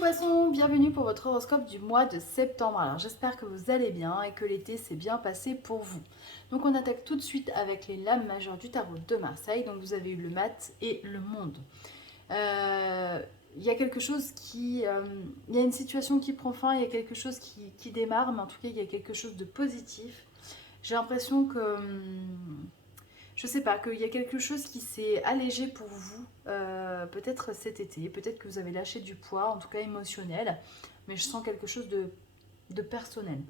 Poissons, bienvenue pour votre horoscope du mois de septembre. Alors j'espère que vous allez bien et que l'été s'est bien passé pour vous. Donc on attaque tout de suite avec les lames majeures du tarot de Marseille. Donc vous avez eu le mat et le monde. Il y a quelque chose il y a une situation qui prend fin, il y a quelque chose qui démarre, mais en tout cas il y a quelque chose de positif. J'ai l'impression que je sais pas, qu'il y a quelque chose qui s'est allégé pour vous, peut-être cet été, peut-être que vous avez lâché du poids, en tout cas émotionnel, mais je sens quelque chose de personnel.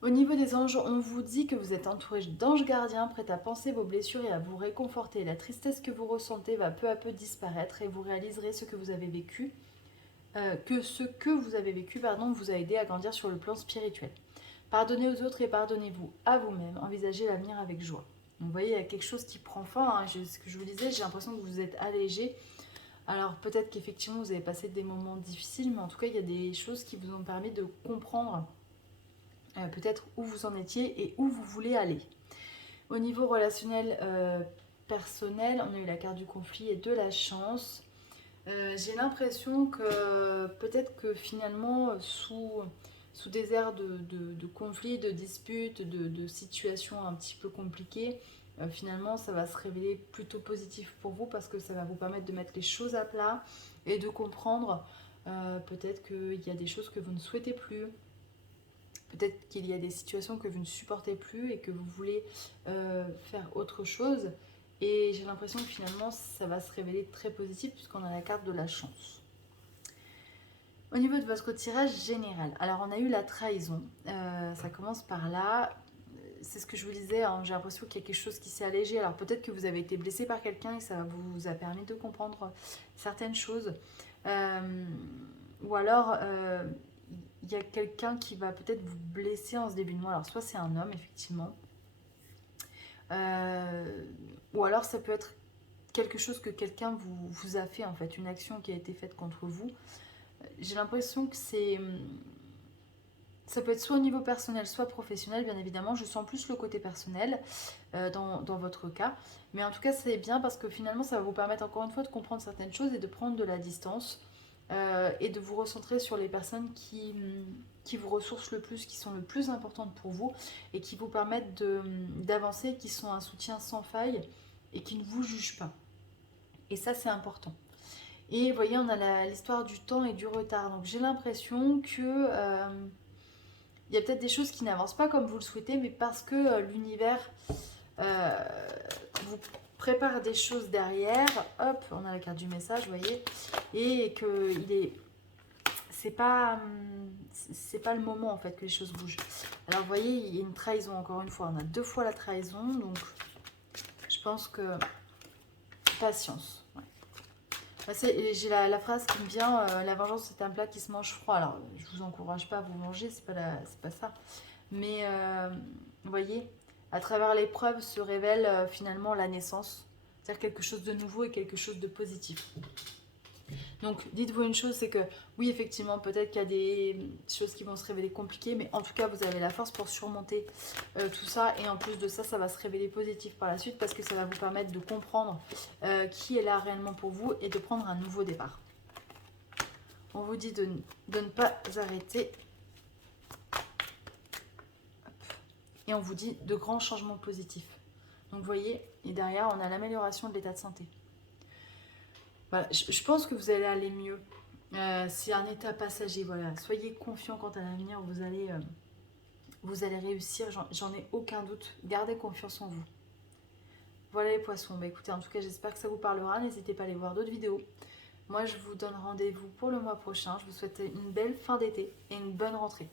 Au niveau des anges, on vous dit que vous êtes entouré d'anges gardiens prêts à panser vos blessures et à vous réconforter. La tristesse que vous ressentez va peu à peu disparaître et vous réaliserez ce que vous avez vécu, vous a aidé à grandir sur le plan spirituel. Pardonnez aux autres et pardonnez-vous à vous-même. Envisagez l'avenir avec joie. Donc, vous voyez, il y a quelque chose qui prend fin. Hein. Ce que je vous disais, j'ai l'impression que vous êtes allégé. Alors peut-être qu'effectivement vous avez passé des moments difficiles, mais en tout cas il y a des choses qui vous ont permis de comprendre peut-être où vous en étiez et où vous voulez aller. Au niveau relationnel personnel, on a eu la carte du conflit et de la chance. J'ai l'impression que peut-être que finalement sous des airs de conflits, de disputes, de situations un petit peu compliquées, finalement ça va se révéler plutôt positif pour vous parce que ça va vous permettre de mettre les choses à plat et de comprendre peut-être qu'il y a des choses que vous ne souhaitez plus, peut-être qu'il y a des situations que vous ne supportez plus et que vous voulez faire autre chose. Et j'ai l'impression que finalement ça va se révéler très positif puisqu'on a la carte de la chance. Au niveau de votre tirage général, alors on a eu la trahison, ça commence par là, c'est ce que je vous disais, hein, j'ai l'impression qu'il y a quelque chose qui s'est allégé, alors peut-être que vous avez été blessé par quelqu'un et ça vous a permis de comprendre certaines choses, ou alors il y a quelqu'un qui va peut-être vous blesser en ce début de mois, alors soit c'est un homme effectivement, ou alors ça peut être quelque chose que quelqu'un vous a fait en fait, une action qui a été faite contre vous. J'ai l'impression que ça peut être soit au niveau personnel, soit professionnel, bien évidemment. Je sens plus le côté personnel dans votre cas. Mais en tout cas, c'est bien parce que finalement, ça va vous permettre encore une fois de comprendre certaines choses et de prendre de la distance et de vous recentrer sur les personnes qui vous ressourcent le plus, qui sont le plus importantes pour vous et qui vous permettent d'avancer, qui sont un soutien sans faille et qui ne vous jugent pas. Et ça, c'est important. Et vous voyez, on a l'histoire du temps et du retard. Donc j'ai l'impression que il y a peut-être des choses qui n'avancent pas comme vous le souhaitez, mais parce que l'univers euh, vous prépare des choses derrière. Hop, on a la carte du message, vous voyez, et que c'est pas le moment en fait que les choses bougent. Alors vous voyez, il y a une trahison encore une fois. On a deux fois la trahison, donc je pense que patience. J'ai la phrase qui me vient, la vengeance c'est un plat qui se mange froid. Alors je vous encourage pas à vous manger, c'est pas ça. Mais vous voyez, à travers l'épreuve se révèle finalement la naissance. C'est-à-dire quelque chose de nouveau et quelque chose de positif. Donc dites-vous une chose, c'est que oui effectivement peut-être qu'il y a des choses qui vont se révéler compliquées, mais en tout cas vous avez la force pour surmonter tout ça, et en plus de ça, ça va se révéler positif par la suite parce que ça va vous permettre de comprendre qui est là réellement pour vous et de prendre un nouveau départ. On vous dit de ne pas arrêter. Et on vous dit de grands changements positifs. Donc vous voyez, et derrière on a l'amélioration de l'état de santé. Voilà, je pense que vous allez aller mieux. C'est un état passager, voilà. Soyez confiants quant à l'avenir, vous allez réussir, j'en ai aucun doute. Gardez confiance en vous. Voilà les poissons. Bah, écoutez, en tout cas, j'espère que ça vous parlera. N'hésitez pas à aller voir d'autres vidéos. Moi, je vous donne rendez-vous pour le mois prochain. Je vous souhaite une belle fin d'été et une bonne rentrée.